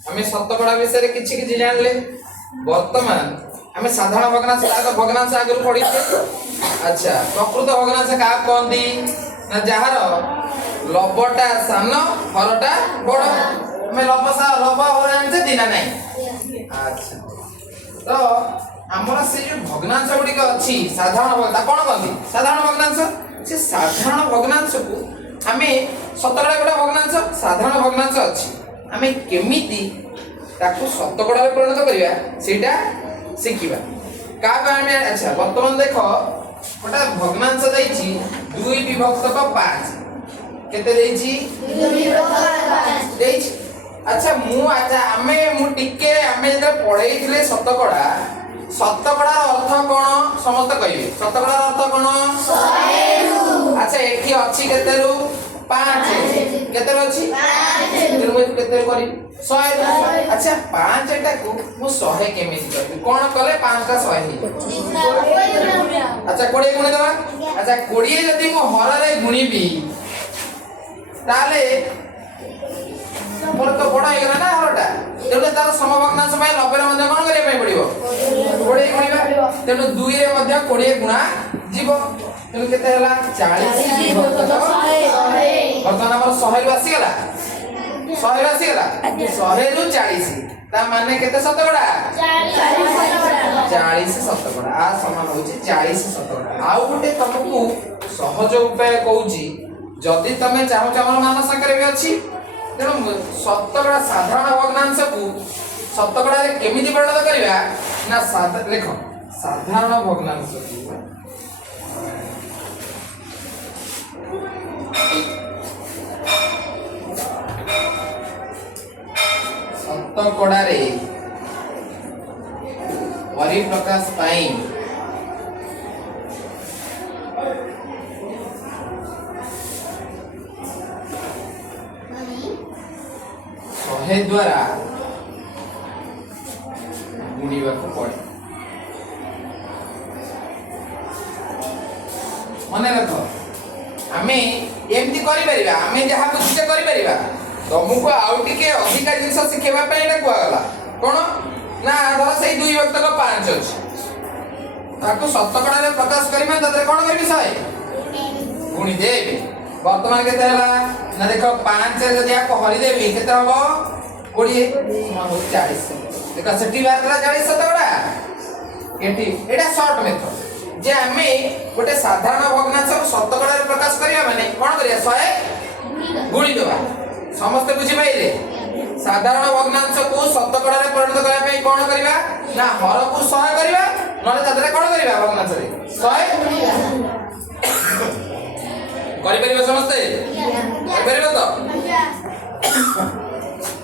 आम शतकड़ा विषय किसी जानले वर्तमान आम साधारण भग्नांश भग्नांश आगे पढ़ी। अच्छा प्रकृत भग्नांश क्या कहती ना जार लबटा सान हरटा बड़ आम लब हर जानते दिना ना। अच्छा तो आमर से जो भग्नांश गुड़िक अच्छी साधारण भग्ना कौन कहती साधारण भग्नांश से साधारण भग्नांश को आम शतकड़ा गुड़ा भग्नांश साधारण भग्नांश अच्छी आम केमिति ताकू शतकड़ा में परिणत करिया सेटा शिखिबा का आम। अच्छा वर्तमान देख गोटा भग्नांश देछि 2 विभक्त 5 केते देछि 2 विभक्त 5 देछि। अच्छा मु टिके आमे जे पढैथिले शतकड़ा अर्थ कोन समस्त कहिबे शतकड़ा अर्थ कोन 100 अच्छा एठी अछि केतेरु 5 केतेरु अछि 5 मु केतेरु करी 100। अच्छा 5 एटा को मु 100 केमिति करबी कोन कले 5 का 100 ही। अच्छा 20 गुणी देबा। अच्छा 20 जदी मु हर रे गुणीबी ताले मोर तो बड़ा हे गला ना हरटा तेनु तार समभग्नांश पाए 90 रे मध्ये कोन करिया पाए पड़िबो 20 गुणीबा तेनु 2 रे मध्ये 20 गुणा जीवो तेनु केते हला 40 वर्तमान हमर 100 रु आसी गला 100 रु आसी गला 100 रु 40 ता माने केते शतकड़ा 40 शतकड़ा आ समान होची 40 शतकड़ा। आउ गुटे तुमको सहज उपाय कहूची जदि तमे चाहो चाहो मान संकर भी अछि तेणु शतकड़ा साधारण भग्नांश को शतकड़ा रे केमिति परिणत करिवा ना लेख साधारण भग्नांश को शतकड़ा रे परिप्रकाश पाई शहे द्वारा गुणिबा को पड़े। मने रख आमे एमती करि परिबा आमे जहा बुझे करि परिबा तुमको आउ टिके अधिक जिंस शिखेबा पय एटा कुआ गला कोन ना धर से 2 विभक्त 5 अछि ताको शतकड़ा रे प्रकाश करिमा तते कोन करबी 100 गुणी देबी। वर्तमान केते हला ना देखो 5 से जदी आपको हरि देबी केते हबो 20 समान हो 40 देखो सेठी बातरा 40 शतकड़ा एठी एटा शॉर्ट मेथड जे आमे गोटे साधारण भग्नांश शतकड़ा रे प्रकाश करिया माने कोन करिया 100 गुणी देबा समस्त बुझी पाइले। साधारण भग्नांश को शतकड़ा रे परिणत करिया पे कोन करिवा ना हर को 100 करिवा नले तदरे कोन करिवा भग्नांश रे 100 करि परिबा समस्त करि परिबा तो